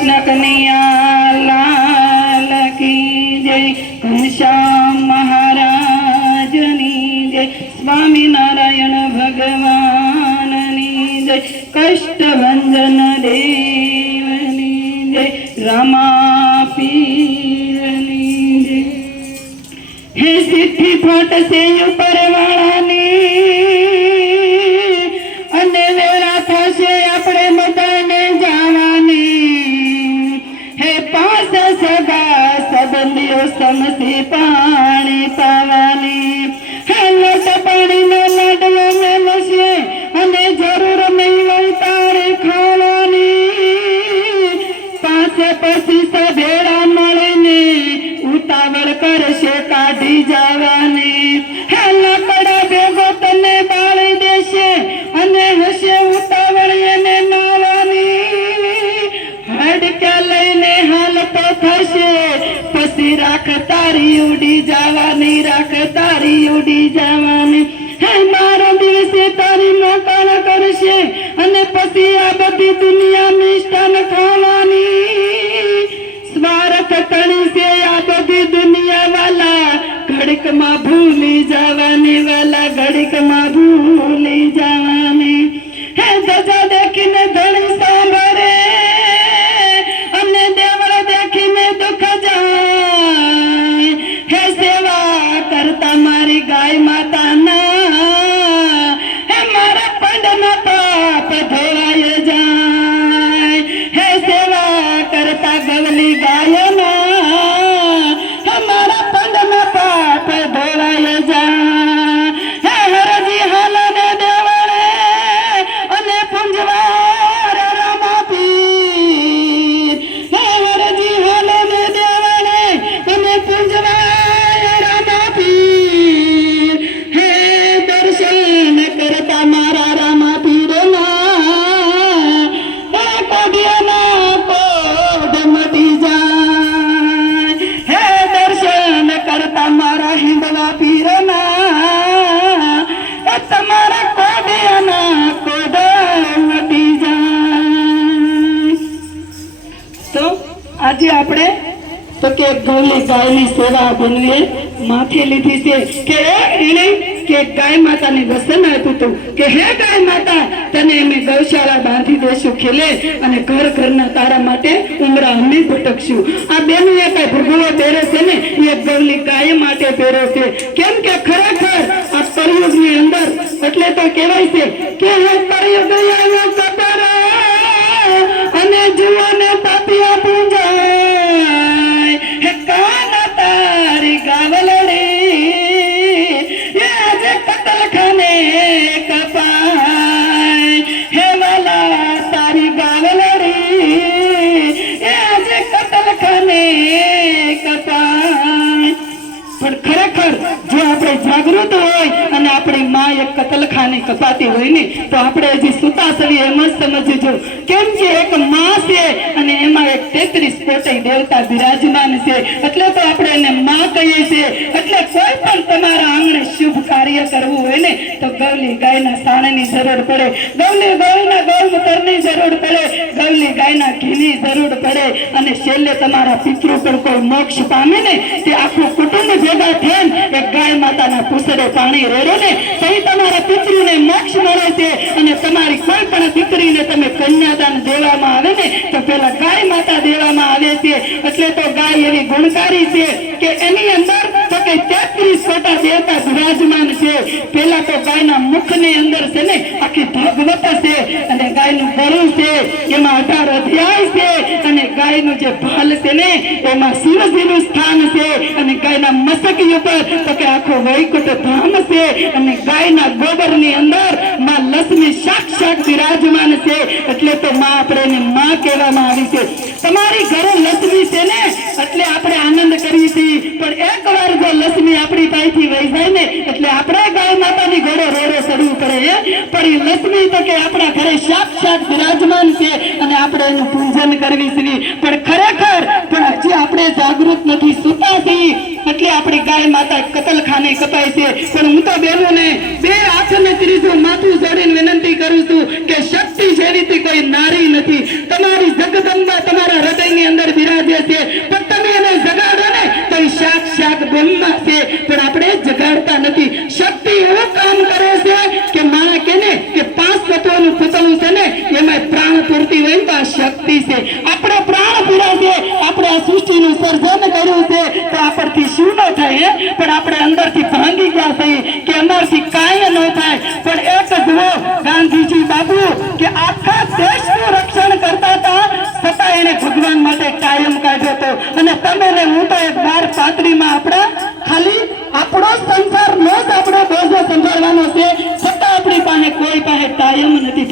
કૃષ્ણ કનૈયા લાલ કી જય. ઘનશ્યામ મહારાજની જય. સ્વામિનારાયણ ભગવાનની જય. કષ્ટભંજન દેવની જય. રમાપીરની જય. હે સિદ્ધિ ફાટશે ઉપર கேட்டான் कार्यक्रमात સેવા માથે લીધી છે કે એને કે ગાય માતાને વસન આપ્યું હતું કે હે ગાય માતા, તને અમે ગૌશાળા બાંધી દેશું ખેલે અને ઘર ઘરના તારા માટે ઉમરા અમે ભટકશું. આ બેનું એ કઈ ભગવો પહેરે છે ને, એ ગૌલી ગાય માટે પહેરે છે. કેમ કે ખરેખર આ પરયુગની અંદર, એટલે તો કહેવાય છે કે હે કળિયુગ એક કપાતી હોય ને, તો આપણે હજી સુતા સવી એમ જ સમજજો કેમ કે એક માં છે અને એમાં એક તેત્રીસ કોટી દેવતા બિરાજમાન છે. એટલે તો આપણે એને માં કહીએ છીએ. એટલે કોઈ પણ તમારા આંગણે શુભ કાર્ય કરવું હોય ને, તો ગૌલી ગાયના સાણની જરૂર પડે. ગૌલી ગૌના ગૌમૂત્રની જરૂર પડે. ગૌલી ગાયના ઘીની જરૂર પડે. અને છેલ્લે તમારા પિતૃ પર કોઈ મોક્ષ પામે ને, તે આખું કુટુંબ ભેગા થઈને એક ગાય માતાના પૂછડે પાણી રેડો ને તો તમારા પિતૃને મોક્ષ મળે છે. અને તમારી કોઈ પણ દીકરીને તમે કન્યાદાન દેવામાં આવે ને, તો પેલા ગાય માતા દેવામાં આવે છે. એટલે તો ગાય એવી ગુણકારી છે કે એની અંદર તો કે તેત્રીસ કોટા દેવતા બિરાજમાન છે. પેલા તો ગાયના મુખની અંદર છે ને આખી ભાગવત છે અને ગાયનું ગળું છે. એમાં અઢાર અધ્યાય ગાયનું જે ભાલ છે ને, એમાં શિવજીનું સ્થાન છે અને ગાયના મસકી ઉપર તો કે આખો વૈકુંઠ ધામ છે અને ગાયના ગોબરની અંદરમાં લક્ષ્મી સાક્ષાત બિરાજમાન છે. એટલે તો માં આપણે એને માં કહેવામાં આવી છે. તમારી ઘરે લક્ષ્મી છે ને આનંદ કરી હતી. પણ એકવાર જો લક્ષ્મી આપણી પાસેથી વહી જાય ને, એટલે આપણે ગાય માતાની ઘોડે રોડે ચડવું પડે પણ એ લક્ષ્મી તો કે આપણા ઘરે સાક્ષાત બિરાજમાન છે અને આપણે એનું પૂજન કરવી છે પણ ખરેખર, પણ હજી આપણે જાગૃત નથી, સુતા છીએ. એટલે આપણી ગાય માતા કતલખાને કપાય છે. પણ હું તો બહેનોને બે હાથ ને ત્રીજું માથું જોડીને વિનંતી કરું છું કે શક્તિ જેવી કોઈ નારી નથી તમારી જગદંબા તમારા હૃદય ગમમાં છે. પણ આપણે જગાડતા નથી. શક્તિ એવું કામ કરે છે કે માં કે ને કે પાંચ તત્વોનું પૂતળું છે ને એમાં પ્રાણ પૂરતી હોય તો આ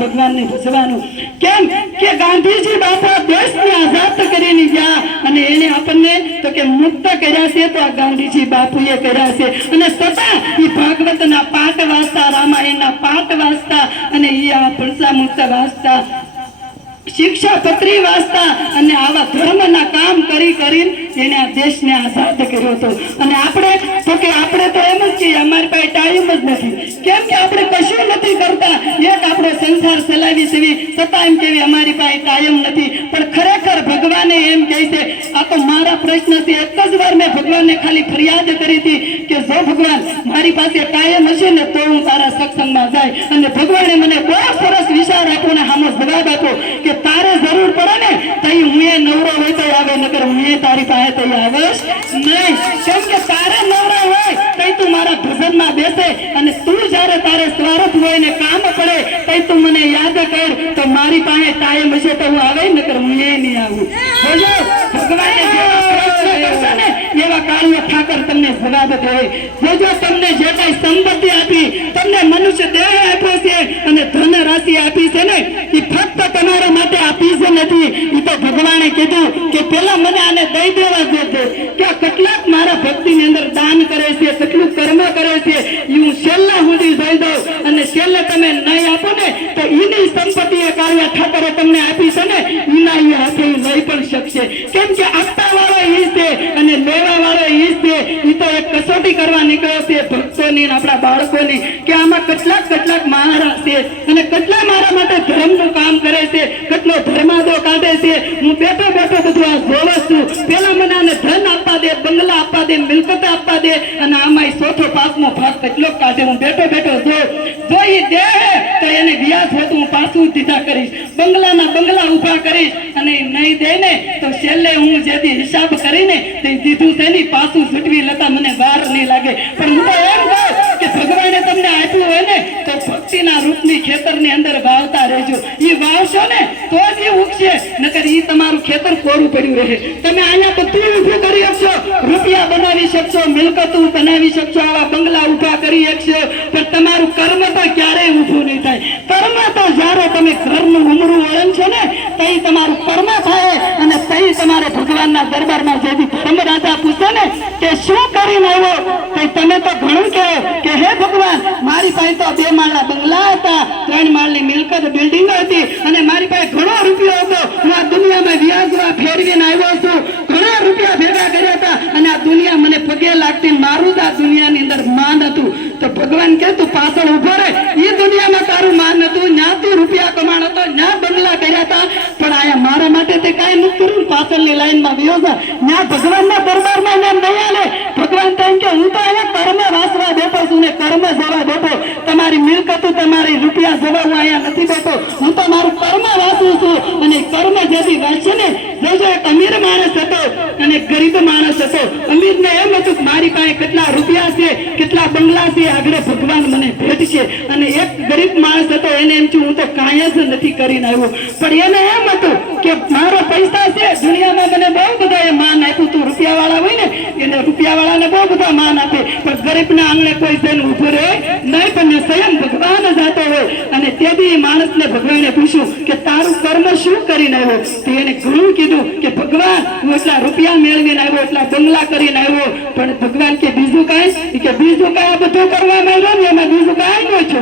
ભગવાનને ભજવાનું કેમ કે ગાંધીજી બાપા દેશને આઝાદ કરીને ગયા અને એને આપણને તો કે મુક્ત કર્યા છે, તો આ ગાંધીજી બાપુએ કર્યા છે. અને છતાં એ ભાગવતના પાઠ વાંચતા, રામાયણના પાઠ વાંચતા અને એ આ મુક્ત વાંચતા. શિક્ષા પત્રી વાંચતા અને આવા ધર્મના કામ કરી કરીને એને આ દેશને આઝાદ કર્યો હતો. અને આપણે, તો કે આપણે તો એમ જ છીએ, અમારી પાસે ટાઈમ જ નથી. કેમ કે આપણે કશું નથી કરતા. એક આપણો સંસાર ચલાવી સેવી છતાં એમ કેવી અમારી પાસે ટાઈમ નથી. પણ ખરેખર ભગવાને એમ કહે છે, આ તો મારા પ્રશ્નથી એક જ વાર મેં ભગવાનને ખાલી ફરિયાદ કરી હતી કે જો ભગવાન મારી પાસે ટાઈમ હશે ને, તો હું તારા સત્સંગમાં જાય. અને ભગવાને મને બહુ સરસ વિચાર આપ્યો ને આનો કે તારે જરૂર પડે ને તઈ હું નવરો હોય તો આવે નકર હું તારી પાસે તઈ આવીશ નહીં. કેમ કે તારે નવરા હોય તઈ તું મારા ભજનમાં બેસે અને તું જ્યારે તારે સ્વાર્થ હોય ને કામ પડે તઈ તું મને યાદ કર તો મારી પાસે ટાઈમ હશે તો હું આવે નકર હું એ નહીં આવું. બોલો, ભગવાને જેવા કાળિયા ઠાકર તમને જવાબ દે જોજો તમને જે કઈ સંપત્તિ આપી તમને મનુષ્ય દેહ આપ્યો છે અને ધન રાશિ આપી છે ને એ ફક્ત તમારા માટે આપી જ નથી એ તો ભગવાને કીધું કે પેલા મને આને દઈ દેવા જોઈએ કે કેટલાક મારા ભક્તિની અંદર દાન કરે છે, કેટલું કર્મ કરે છે હું છેલ્લા સુધી જઈ દઉં. અને છેલ્લે તમે નહીં આપો ને, તો એની સંપત્તિ એ કાર્ય ઠાકરે તમને આપી છે ને એના એ હાથે લઈ પણ શકશે. કેમ કે આપતા વાળો એ છે અને લેવા વાળો એ છે. એ તો એક કસોટી કરવા નીકળ્યો છે ભક્તોની આપણા બાળકોની. કે આમાં કેટલાક કેટલાક મારા છે અને કેટલા મારા માટે ધર્મનું કામ કરે છે કેટલો ધર્માદો કાઢે છે હું બેઠો બેઠો બધું આ જોઉં છું પેલા મને આને ધન આપવા દે બંગલા આપવા દે મિલકત આપવા દે અને આમાં ચોથો પાંચમો ભાગ કેટલો કાઢે હું બેઠો બેઠો જો જો ઈ દે તો એને વ્યાજ હોય તો હું પાછું દીધા કરીશ બંગલાના બંગલા ઊભા કરીશ અને ઈ નહીં દે ને તો છેલ્લે હું જેથી હિસાબ કરીને તે ઈ પાછું છૂટવી લતા મને વાર નહીં લાગે. પણ હું તો એમ કહું કે ભગવાને તમને આપ્યું હોય ને, તો ભક્તિના રૂપની ખેતરની અંદર વાવતા રહેજો. ઈ વાવશો ને, તો જ ઈ ઉગશે. નકર ઈ તમારું ખેતર કોરું પડ્યું રહે. તમે અહીંયા બધું ઊભું કરી શકશો રૂપિયા બનાવી શકશો, મિલકતું બનાવી શકશો, આવા બંગલા ઊભા કરી શકશો પણ તમારું કર્મ તો ક્યારેય ઊભું નહીં થાય. કર્મ તો જ્યારે તમે ઘરનું ઉમરું છો ને, તઈ તમારું કર્મ થાય અને તઈ તમારે ભગવાનના દરબારમાં જેથી તમે રાજા પૂછો ને કે શું કરીને આવ્યો? કે તમે તો ઘણું કહો કે હે ભગવાન, મારી પાસે તો બે માળના બંગલા હતા, ત્રણ માળની મિલકત બિલ્ડિંગ હતી અને મારી પાસે ઘણો રૂપિયો હતો. હું આ દુનિયામાં વ્યાજમાં ફેરવીને આવ્યો છું. કરીને આવ્યો. પણ એને એમ હતું કે મારો પૈસા છે, દુનિયામાં મને બહુ બધા એ માન આપ્યું. તું રૂપિયા વાળા હોય ને, એને રૂપિયા વાળાને બહુ બધા માન આપે. પણ ગરીબના આંગણે કોઈ જઈને ઊભો રહે નહીં, પણ સ્વયં ભગવાન જાતો હોય બી માણસને ભગવાને પૂછ્યું કે તારું કર્મ શું કરીને આવ્યો? તે એને ઘણું કીધું કે, ભગવાન, હું એટલા રૂપિયા મેળવીને આવ્યો, એટલા બંગલા કરીને આવ્યો. પણ ભગવાન કે, બીજું કાંઈ? કે, બીજું કાંઈ આ બધું કરવા માંડ્યો ને, એમાં બીજું કાંઈ ન છે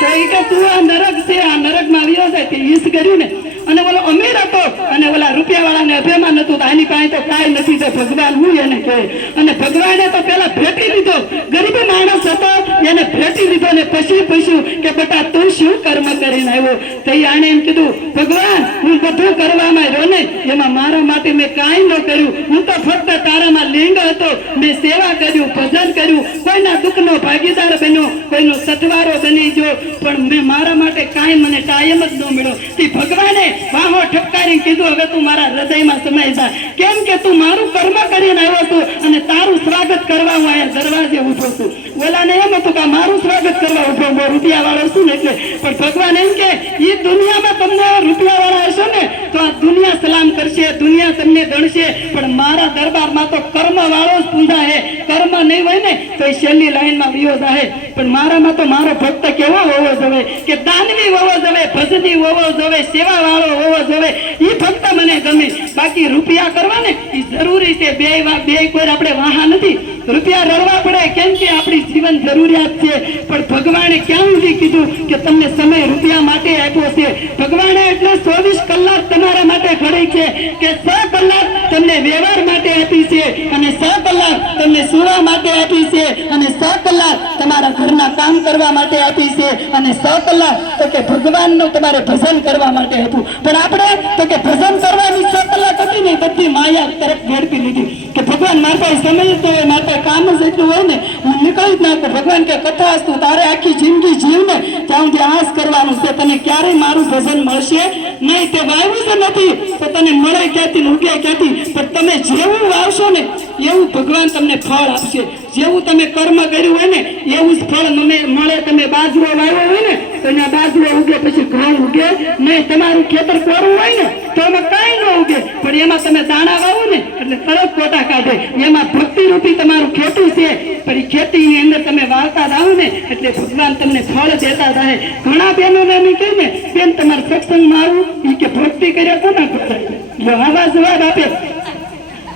તો એ કે, તું આ નરક છે, આ નરકમાં આવ્યો છે, તે ઈસ કર્યું ને અને ઓલો અમીર હતો. અને ઓલા રૂપિયા વાળાને અભિમાન હતું આની પાસે તો કાંઈ નથી તો ભગવાન હું એને કહે. અને ભગવાને તો પેલા ભેટી દીધો. ગરીબ માણસ હતો, એને ભેટી દીધો ને પછી પૂછ્યું કે બેટા તું શું કર્મ કરીને આવ્યો? તો આણે એમ કીધું, ભગવાન, હું બધું કરવામાં રહ્યો ને એમાં મારા માટે મેં કાંઈ ન કર્યું. હું તો ફક્ત તારામાં લિંગ હતો. મેં સેવા કર્યું ભજન કર્યું કોઈના દુઃખનો ભાગીદાર બન્યો, કોઈનો સથવારો બની ગયો. પણ મેં મારા માટે કાંઈ મને ટાઈમ જ ન મળ્યો. તે ભગવાને વાહો ઠપકારી કીધું હવે તું મારા હૃદયમાં સમાઈ જા. કેમ કે તું મારું કર્મ કરીને આવ્યો છું અને તારું સ્વાગત કરવા હું અહીંયા દરવાજે ઊભો છું. ઓલાને એમ હતું કે મારું સ્વાગત કરવા ઊભો હું રૂપિયા વાળો છું ને એટલે. પણ ભગવાન એમ કે એ દુનિયામાં તમને રૂપિયા વાળા હશો ને, તો આ દુનિયા સલામ કરશે, દુનિયા તમને ગણશે. પણ મારા દરબારમાં તો કર્મ વાળો જ પૂંજા હે. કર્મ નહીં હોય ને, તો એ છેલ્લી લાઈનમાં વિયોજ જાહે. પણ મારામાં તો મારો ભક્ત કેવો હોવો જોવે કે દાનવી હોવો જોવે, ભજની હોવો જોવે સેવા વાળો હોવો જોવે. એ ભક્ત મને ગમે. બાકી રૂપિયા કરવા ને એ જરૂરી છે. બે બે કોઈ આપણે વાહા નથી. રૂપિયા રડવા પડે કેમ કે આપણી જીવન જરૂરિયાત છે. પણ ભગવાને ક્યાં સુધી કીધું કે તમને સમય રૂપિયા માટે આપ્યો છે? ભગવાને એટલે ચોવીસ કલાક તમારા માટે ઘડી છે કે છ કલાક તમને વ્યવહાર માટે આપી છે અને છ કલાક તમને સુવા માટે આપી છે અને છ કલાક તમારા ઘરના કામ કરવા માટે આપી છે અને છ કલાક તો કે ભગવાનનું તમારે ભજન કરવા માટે હતું. પણ આપણે તો કે ભજન કરવાની છ કલાક હતી ને એ બધી માયા તરફ વેડપી લીધી. કે ભગવાન મારા સમય તો તો હોય કામ જ એટલું હોય ને, હું નીકળી જ નાખું ભગવાન કે કથા હસ્તું, તારે આખી જિંદગી જીવ ને ત્યાં સુધી આસ કરવાનું છે. તને ક્યારેય મારું ભજન મળશે નહીં. તે વાવ્યું જ નથી, તો તને મળે ક્યાંથી ઉગે ક્યાંથી? પણ તમે જેવું વાવશો ને એવું ભગવાન તમને ફળ આપશે. જેવું તમે કર્મ કર્યું હોય ને, એવું જ ફળ મને મળે. તમે બાજરો વાવ્યો હોય ને તો એના બાજરો ઉગે, પછી ઘઉં ઉગે. નહીં, તમારું ખેતર કોરું હોય ને, તો એમાં કાંઈ ન ઉગે. પણ એમાં તમે દાણા વાવો ને, એટલે તરત કોટા કાઢે. એમાં ભક્તિ રૂપી તમારું ખેતી છે. પણ ખેતીની અંદર તમે વાવતા જાઓ ને, એટલે ભગવાન તમને ફળ દેતા રહે. ઘણા બહેનોને એમ કહે ને, બેન, તમારે સત્સંગમાં આવું. એ કે, ભક્તિ કર્યા કોના કરાય જો આવા જવાબ આપે.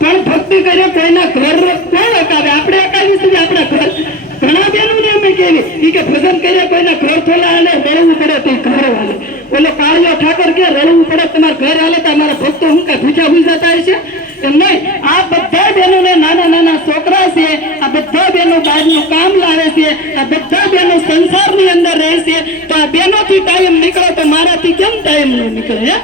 પણ ભક્તિ કરે કોઈના ઘર કોણ અકાવે આપણે અકાવી છે આપણા ઘર ઘણા બહેનોને અમે કહેવી કે ભજન કરે કોઈના ઘર થોડા હાલે રડવું પડે તો ઘર હાલે. એટલે કાળિયો ઠાકર કે રડવું પડે તમારા ઘર હાલે તો અમારા ભક્તો હું કે ભૂજા આ બધા બહેનોને નાના નાના છોકરા છે, આ બધા બહેનો બહારનું કામ લાવે છે, આ બધા બહેનો સંસારની અંદર રહે છે. તો આ બહેનોથી ટાઈમ નીકળે તો મારાથી કેમ ટાઈમ નહીં નીકળે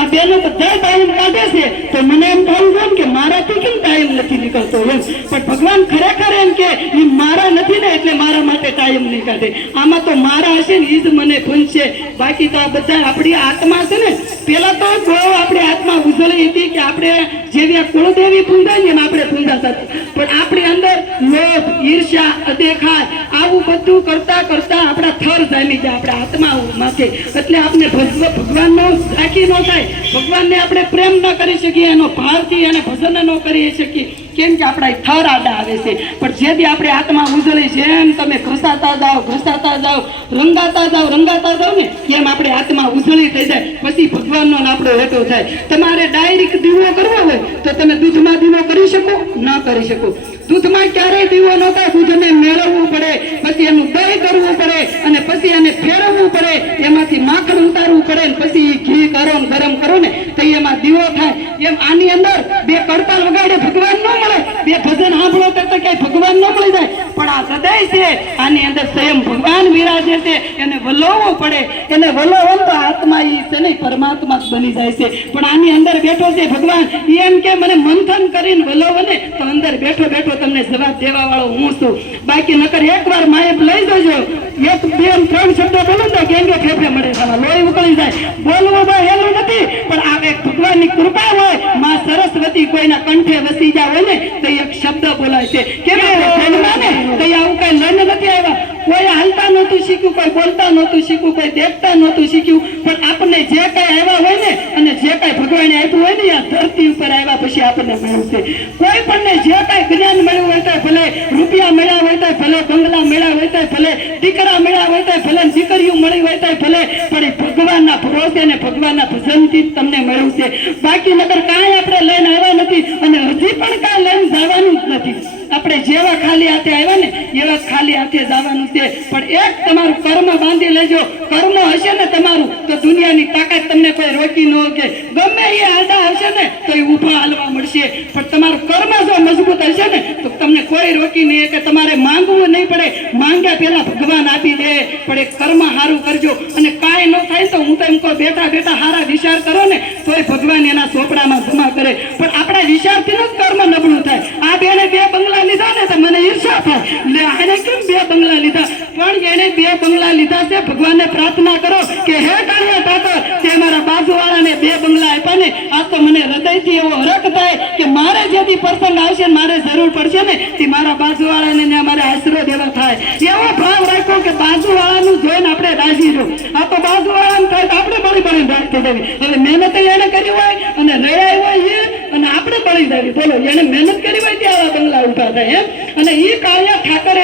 આ બેનો બધા ટાઈમ કાઢે છે, તો મને એમ થવું જોઈએ ને કે મારાથી કેમ ટાઈમ નથી નીકળતો એમ પણ ભગવાન ખરેખર એમ કે એ મારા નથી ને એટલે મારા માટે ટાઈમ નહીં કાઢે. આમાં તો મારા હશે ને એ જ મને પૂછશે બાકી તો આ બધા આપણી આત્મા છે ને પેલા તો બહુ આપણી આત્મા ઉજળી હતી કે આપણે જેવી આ કુળદેવી પૂંજાય ને એમ આપણે પૂંજાતા. પણ આપણી અંદર લોભ, ઈર્ષ્યા, અદેખાય, આવું બધું કરતા કરતા આપણા થર જામી જાય આપણા માથે. એટલે આપણે ભગવ- ભગવાનનો રાખી ન થાય. ભગવાનને આપણે પ્રેમ ન કરી શકીએ, એનો ભારથી એને ભજન ન કરી શકીએ. કેમ કે આપણા થર આડા આવે છે? પણ જેથી આપણે આત્મા ઉજળી જેમ તમે ઘસાતા જાઓ ઘસાતા જાઓ, રંગાતા જાઓ રંગાતા જાઓ ને, એમ આપણે આત્મા ઉજળી થઈ જાય. પછી ભગવાનનો આપણો હેઠો થાય. તમારે ડાયરેક્ટ દીવો કરવો હોય, તો તમે દૂધમાં દીવો કરી શકો, ન કરી શકો. દૂધમાં ક્યારેય દીવો ન થાય દૂધને મેળવવું પડે, પછી એનું દહીં કરવું પડે, અને પછી એને ફેરવવું પડે, એમાંથી માખણ ઉતારવું પડે, ને પછી ઘી કરો ને ગરમ કરો ને, તો એમાં દીવો થાય. એમ આની અંદર બે કડતાલ વગાડે ભગવાન ન મળે બે ભજન સાંભળો તો તો ક્યાંય ભગવાન ન મળી જાય. પણ આ હૃદય છે, આની અંદર સ્વયં ભગવાન વિરાજે છે, એને વલોવો પડે. એને વલોવો તો આત્મા ઈ છે ને, પરમાત્મા બની જાય છે. પણ આની અંદર બેઠો છે ભગવાન એ એમ કે મને મંથન કરીને વલોવો ને, તો અંદર બેઠો બેઠો તમને જવાબ દેવા વાળો હું છું. બાકી નકર એકવાર માયપ લઈ જજો. એક, બે ત્રણ શબ્દો બોલું તો ગેંગે ફેફે મળે લોહી ઉકળી જાય. બોલવું બહુ હેલું નથી, પણ આ એક ભગવાનની કૃપા હોય. માં સરસ્વતી કોઈના કંઠે વસી જાય હોય ને તો એક શબ્દ બોલાય છે. કેમ આવું કઈ લઈને નથી આવ્યા. કોઈ હાલતા નહોતું શીખ્યું, કોઈ બોલતા નહોતું શીખ્યું, કોઈ દેખતા નહોતું શીખ્યું. પણ આપણને જે કઈ આવ્યા હોય ને, અને જે કઈ ભગવાને આપ્યું હોય ને આ ધરતી ઉપર આવ્યા પછી આપણને મળ્યું છે. કોઈ પણ ને જે કઈ જ્ઞાન મળ્યું હોય તો ભલે રૂપિયા મળ્યા હોય તો ભલે બંગલા મળ્યા હોય તો ભલે દીકરા મળ્યા હોય તો ભલે દીકરીઓ મળી હોય તો ભલે, પણ ભગવાનના ભરોસે ને ભગવાનના ભજનથી તમને મળ્યું છે. બાકી નગર કાંઈ આપણે લઈને આવ્યા નથી અને હજી પણ કાંઈ લઈને જવાનું જ નથી આપણે જેવા ખાલી હાથે આવ્યા ને, એવા ખાલી હાથે જવાનું છે. પણ એક તમારું કર્મ બાંધી લેજો. કર્મ હશે ને તમારું, તો દુનિયાની તાકાત તમને કોઈ રોકી ન કે ગમે એ આડા હશે ને, તો એ ઊભા હાલવા મળશે. પણ તમારું કર્મ જો મજબૂત હશે ને, તો તમને કોઈ રોકી નહીં કે તમારે માંગવું નહીં પડે. માંગ્યા પહેલા ભગવાન આપી દે. પણ એ કર્મ સારું કરજો. અને કાંઈ ન થાય તો હું તો એમ કહું, બેઠા બેઠા સારા વિચાર કરો ને, તોય ભગવાન એના ચોપડામાં જમા કરે. પણ આપણા વિચારથી જ કર્મ નબળું થાય આ બે બંગલા લીધા. પણ એને બે બંગલા લીધા છે, ભગવાનને પ્રાર્થના કરો કે હે કાળિયા ઠાકોર તે મારા બાજુવાળાને બે બંગલા આપ્યા ને, આ તો મને હૃદયથી એવો હરક થાય કે મારે જેથી પ્રસંગ આવશે, મારે જરૂર પડશે ને, તે મારા બાજુવાળાને ને અમારે આશરો દેવા થાય. એવો ભાવ રાખો કે બાજુવાળાનું જોઈને આપણે રાજી રહો. આ તો બાજુવાળાનું થાય તો આપણે બળી બળી રાખી દેવી. હવે મહેનત એને કરી હોય અને રહ્યા હોય એ, અને આપણે બળી દેવી. બોલો, એને મહેનત કરી હોય ત્યાં બંગલા ઊભા થાય એમ. અને એ કાળિયા ઠાકર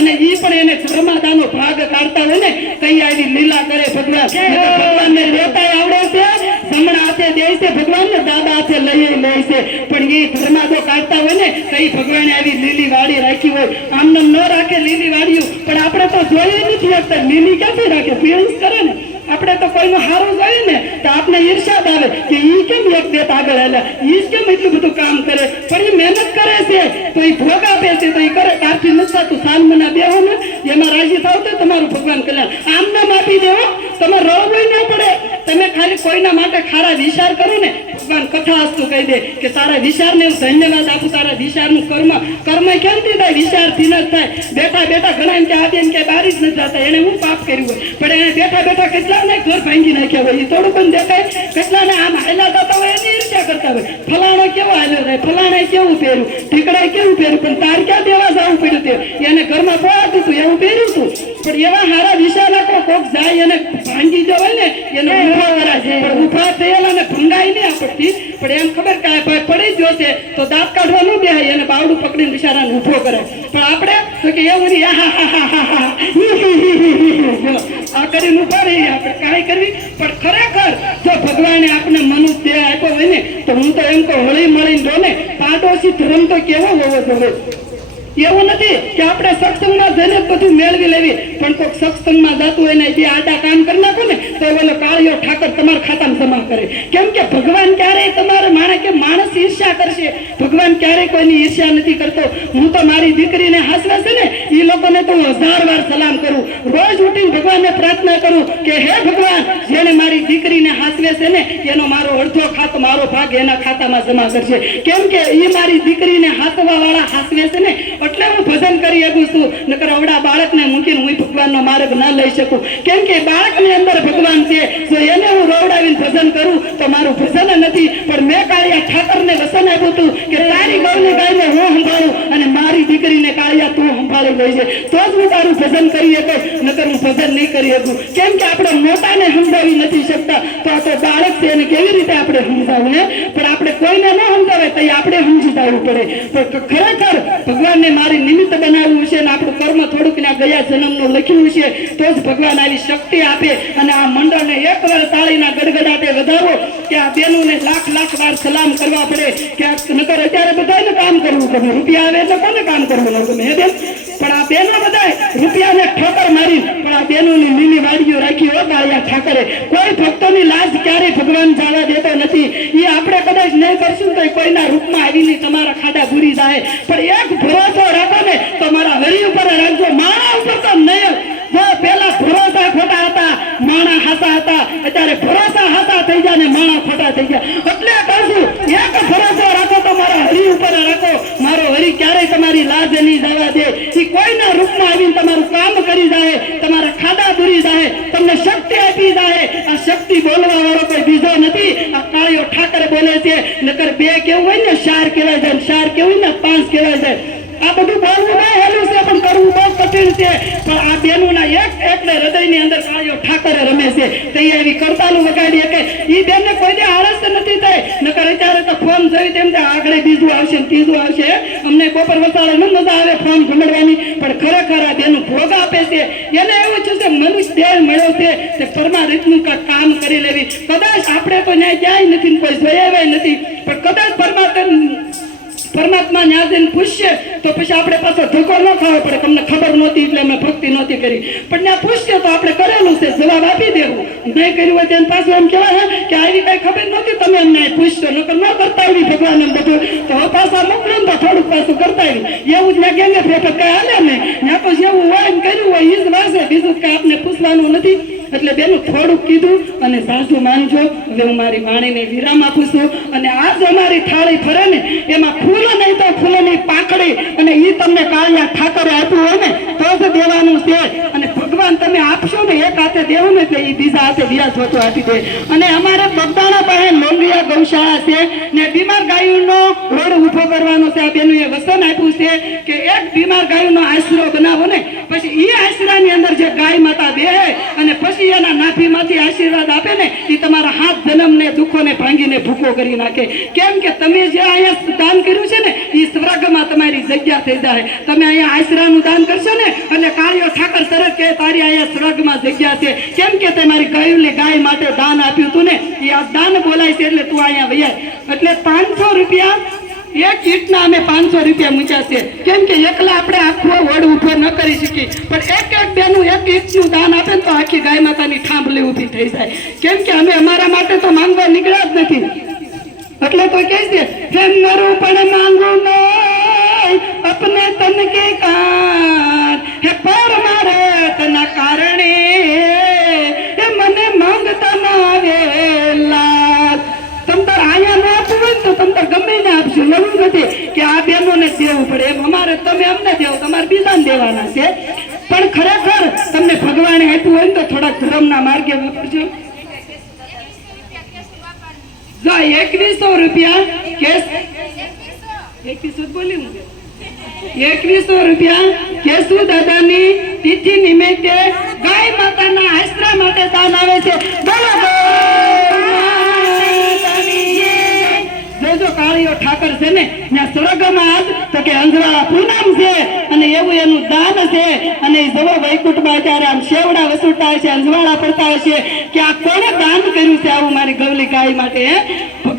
અને એ પણ એને ધર્માદાનો ભાગ કાઢતા હોય ને કઈ આવી લીલા કરે ભગવાન. ભગવાન ને લેતા આવડે છે. જમણા હાથે દે છે ભગવાનને દાદા હાથે લઈ લે છે. પણ એ ધર્માદો કાઢતા હોય ને કઈ ભગવાને આવી લીલી વાડી રાખી હોય. આમને ન રાખે લીલી વાડીઓ. પણ આપણે તો જોઈએ નથી લીલી ક્યાંથી રાખે? પીળું કરે ને. આપણે તો કોઈનું હારું જોઈએ ને તો આપણે ઈર્ષાદ આવે કે ઈ કેમ એક દેત આગળ હાલ્યા? ઈ કેમ એટલું બધું કામ કરે? પણ એ મહેનત કરે છે. તો એ ભોગ આપે છે તો એ તારથી નથી થતું સાન મના બેહો ને એમાં રાજી થાવ તો તમારું ભગવાન કલ્યાણ. આમને માફી દેવો તમે રડવું ના પડે. તમે ખાલી કોઈના માટે ખારા વિચાર કરો ને, ભગવાન કથા હસ્તુ કહી દે કે તારા વિચારને હું ધન્યવાદ આપું, તારા વિચારનું કર્મ કર્મ કેમથી થાય? વિચારથી ન થાય. બેઠા બેઠા ઘણા એમ કે આ બેન કે બારી જ નથી જતા. એને હું પાપ કર્યું હોય. પણ એને બેઠા બેઠા કેટલાને ઘર ભાંગી નાખ્યા હોય? એ થોડું પણ દેખાય. કેટલાને આમ હાલ્યા જતા હોય એની રીતે કરતા હોય. ફલાણો ફલાણે કેવું પહેર્યું ઠીકડાએ કેવું પહેર્યું પણ તાર ક્યાં દેવા જવું પડ્યું તે એને ઘરમાં પોવાતું હતું એવું પહેર્યું હતું પણ એવા હારા વિચાર રાખો કોક જાય એને ભાંગી જવાય ને એને ઊભા કરાય પણ ઊભા થયેલા ને ભંગાઈ નહીં આપડતી પણ એમ ખબર કે ભાઈ પડી ગયો છે તો દાંત કાઢવા ન બેહાય એને બાવડું પકડીને બિચારાને ઊભો કરે પણ આપણે તો કે એવું નહીં આહા હા હા. જો, આ કરીને ઊભા રહીએ આપણે કાંઈ કરવી તો હું તો એમ કહું હળી મળીને બોલે પાડોશી ધર્મ તો કેવો હોવો જોઈએ? એવું નથી કે આપણે સત્સંગમાં જઈને બધું મેળવી લેવી, પણ કોઈક સત્સંગમાં જતું હોય ને જે આડા કામ કરી નાખો ને, તો ઓલો કાળિયો ઠાકર તમારા ખાતામાં જમા કરે. કેમ કે ભગવાન ક્યારેય તમારે માણસ કે માણસ ઈર્ષ્યા કરશે. ભગવાન ક્યારેય કોઈની ઈર્ષ્યા નથી કરતો. હું તો મારી દીકરીને હાસવે છે ને એ લોકોને તો હું હજાર વાર સલામ કરું. રોજ ઉઠીને ભગવાનને પ્રાર્થના કરું કે, હે ભગવાન જેને મારી દીકરીને હાસવે છે ને, એનો મારો અડધો ખાતો, મારો ભાગ એના ખાતામાં જમા કરશે કેમ કે એ મારી દીકરીને હાસવા વાળા હાસવે છે ને એટલે હું ભજન કરી શકું છું. નકર અવડા બાળકને મૂકીને હું ભગવાનનો માર્ગ ના લઈ શકું. કેમ કે બાળકની અંદર ભગવાન છે. જો એને હું રોવડાવીને ભજન કરું તો મારું ભજન નથી. પણ મેં કાળિયા ઠાકરને વસન આપ્યું હતું કે તારી ગૌની ગાયને હું સંભાળું અને મારી દીકરીને કાળિયા સંભાળી છે. તો જ હું તારું ભજન કરી શકે, નકર હું ભજન નહીં કરી શકું. કેમ કે આપણે મોટાને સમજાવી નથી શકતા. તો આ તો બાળક છે, એને કેવી રીતે આપણે સમજાવું હે પણ આપણે કોઈને ન સમજાવે તો આપણે સમજી જવું પડે. તો ખરેખર ભગવાનને મારી નિમિત્ત બનાવ્યું છે અને આપણું કર્મ થોડુંક ને ગયા જન્મનું લખ્યું છે, તો જ ભગવાન આવી શક્તિ આપે અને આ મંડળને એકવાર તાળીના ગડગડાટે વધારો કે આ બેનોને લાખ લાખ વાર સલામ કરવા પડે. કે નકર અત્યારે બધાને કામ કરવું ગમે. રૂપિયા આવે એટલે કોને કામ કરવું ન હે બેન? પણ આ બેનો બધાય રૂપિયાને ઠોકર મારી, પણ આ બેનોની લીલી વાડીઓ રાખી હો બાળિયા ઠાકરે. કોઈ ભક્તોની લાજ ક્યારેય ભગવાન જાવા દેતો નથી. એ આપણે કદાચ નહીં કરશું તો કોઈના રૂપમાં આવીને તમારા ખાડા ભૂરી જાય. પણ એક ભરોસો રાખો ને મારા હરી ઉપર રાખજો. મારા ઉપર તો નહીં. જો પેલા ભરોસા ખોટા હતા, માણા હાસા હતા. અત્યારે ભરોસા હાસા થઈ ગયા ને માણા ખોટા થઈ ગયા એટલે કહું છું એક ભરોસો રાખો તો મારા હરી ઉપર રાખો મારો હરી ક્યારેય તમારી લાજ નહીં જવા દે એ કોઈના રૂપમાં આવીને તમારું કામ કરી જાય તમારા ખાડા ભૂરી જાય તમને શક્તિ આપી જાય. આ શક્તિ બોલવા વાળો કોઈ બીજો નથી. આ કાળીઓ ઠાકર બોલે છે. નકર બે કેવું હોય ને? ચાર કહેવાય જાય ચાર કેવું ને? પાંચ કહેવાય જાય. આ બધું બોલવું બહુ હેલું છે, પણ કરવું બહુ કઠિન છે. પણ આ બેનોના એક એટલે હૃદયની અંદર કાળીઓ ઠાકરે રમે છે. તે એવી કરતાલું વગાડી કે ઈ બેનને કોઈ દે આળસ નથી થાય નકર અત્યારે તો ફોન જોઈ તેમ આગળ બીજું આવશે ત્રીજું આવશે. અમને કોપર વસાડે ન મજા આવે ફોન ઘમડવાની પણ ખરેખર આ બેનું ભોગ આપે છે. એને એવું છે કે મનુષ્ય દેહ મળ્યો છે રીતનું કામ કરી લેવી. કદાચ આપણે તો ન્યાય ક્યાંય નથી કોઈ જોયા નથી. પણ કદાચ પરમાત્મા પરમાત્મા ન્યાદીને પૂછશે, તો પછી આપણે પાછો ધક્કો ન ખાવો પડે. તમને ખબર નહોતી એટલે અમે ભક્તિ નહોતી કરી. પણ ત્યાં પૂછશે તો આપણે કરેલું છે, જવાબ આપી દેવું. નહીં કર્યું હોય તેને પાછું એમ કહેવાય કે આવી કઈ ખબર નહોતી, તમે અમને પૂછશો. નકર ન કરતા આવી ભગવાન એમ બધું. તો હવે પાછા મોકલો તો થોડુંક પાછું કરતા આવી એવું જ મેં કેમ ફેફર કઈ હાલે ને ત્યાં તો જેવું હોય એમ કર્યું હોય એ જ વાસે બીજું કઈ આપને પૂછવાનું નથી. એટલે તેનું થોડુંક કીધું અને સાસુ માનજો, હવે હું મારી વાણીને વિરામ આપું છું. અને આજ અમારી થાળી ફરે ને, એમાં ફૂલ નહીં તો ફૂલની પાંખડી, અને એ તમને કાળિયા ઠાકરે આપ્યું હોય ને, તો જ દેવાનું છે. અને ભગવાન તમે આપશો ને એક હાથે દેવું ને ઈ બીજા હાથે વ્યાજ હોતો આપી દે. અને અમારે બગદાણા પાસે લોંગિયા ગૌશાળા છે ને બીમાર ગાયોનો રોડ ઊભો કરવાનો છે. આ બેનું એ વસન આપ્યું છે કે એક બીમાર ગાયોનો આશરો બનાવો ને, પછી એ આશરાની અંદર જે ગાય માતા બે અને પછી એના નાભીમાંથી આશીર્વાદ આપે ને એ તમારા હાથ જન્મને દુઃખોને ભાંગીને ભૂકો કરી નાખે. કેમ કે તમે જે અહીંયા દાન કર્યું છે ને એ સ્વર્ગમાં તમારી જગ્યા થઈ જાય. તમે અહીંયા આશરાનું દાન કરશો ને, એટલે કાર્યો ઠાકર તરત કે તારી અહીંયા સ્વર્ગમાં જગ્યા છે. કેમ કે તે મારી ગાયુંને ગાય માટે દાન આપ્યું તું ને? એ આ દાન બોલાય છે એટલે તું અહીંયા વૈયા. એટલે પાંચસો રૂપિયા, એક ઈટના અમે પાંચસો રૂપિયા મૂક્યા છે. કેમ કે એકલા આપણે આખો વડ ઊભો ન કરી શકી પણ એક એક બેનું એક ઈટનું દાન આપે ને તો આખી ગાય માતાની થાંભલી ઊભી થઈ જાય. કેમ કે અમે અમારા માટે તો માંગવા નીકળ્યા જ નથી. એટલે તો કહે છે, હે નરું પણ માંગુ નહીં તન કે કાર હે પરમારથ ના કારણે હે મને માંગતા ના આવેલા તમ તાર આયા ના આપવું તો તમ તાર ગમે ને આપશું. એવું નથી કે આ બેનોને જ દેવું પડે એમ. અમારે તમે અમને દેવો, તમારે બીજાને દેવાના છે. પણ ખરેખર તમને ભગવાને આપ્યું હોય ને તો થોડાક ધર્મના માર્ગે વાપરજો. એકવીસો રૂપિયા કેસ એકવીસો બોલી હું એકવીસો રૂપિયા કેશુ દાદાની તિથિ નિમિત્તે ગાય માતાના આશરા માટે દાન આવે ઠાકર છે ને, ત્યાં સ્વર્ગમાં તો કે અંજવાળા પૂનમ છે, અને એવું એનું દાન છે. અને જવો ત્યારે આમ શેવડા વસૂટતા હશે અંજવાળા પડતા કે આ કોણે દાન કર્યું છે આવું મારી ગવલી ગાય માટે?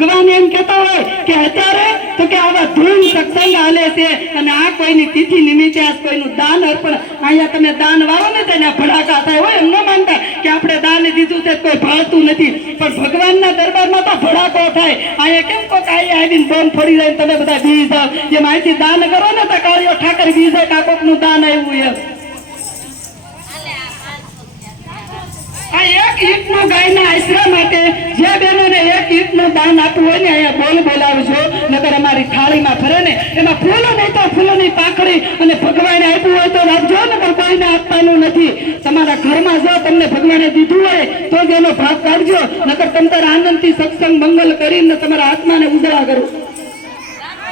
ભગવાન એમ કહેતા હોય કે અત્યારે તો કે આવા ધૂમ સત્સંગ હાલે છે અને આ કોઈની તિથિ નિમિત્તે આ કોઈનું દાન અર્પણ. અહીંયા તમે દાન વાવો ને તેના ભડાકા થાય હોય એમ ન માનતા કે આપણે દાન દીધું છે કોઈ ભાળતું નથી. પણ ભગવાનના દરબારમાં તો ભડાકો થાય. અહીંયા કેમ કોક અહીંયા આવીને બોમ ફોડી જાય તમે બધા બીજ જાવ જેમ અહીંથી દાન કરો ને તો કાળીઓ ઠાકર બીજે કાકોકનું દાન આવ્યું એમ. આ એક ઈંટનું ગાયના આશરા માટે જે બહેનોને એક ઈંટનું દાન આપવું હોય ને, અહીંયા બોલ બોલાવજો. નગર અમારી થાળીમાં ફરે ને, એમાં ફૂલો નહીં ફૂલોની પાખડી અને ભગવાને આપ્યું હોય તો આપજો નકર કોઈને આપવાનું નથી. તમારા ઘરમાં જો તમને ભગવાને દીધું હોય, તો જ એનો ભાગ કાઢજો. નકર આનંદ આનંદથી સત્સંગ મંગલ કરીને તમારા આત્માને ઉજળા કરો.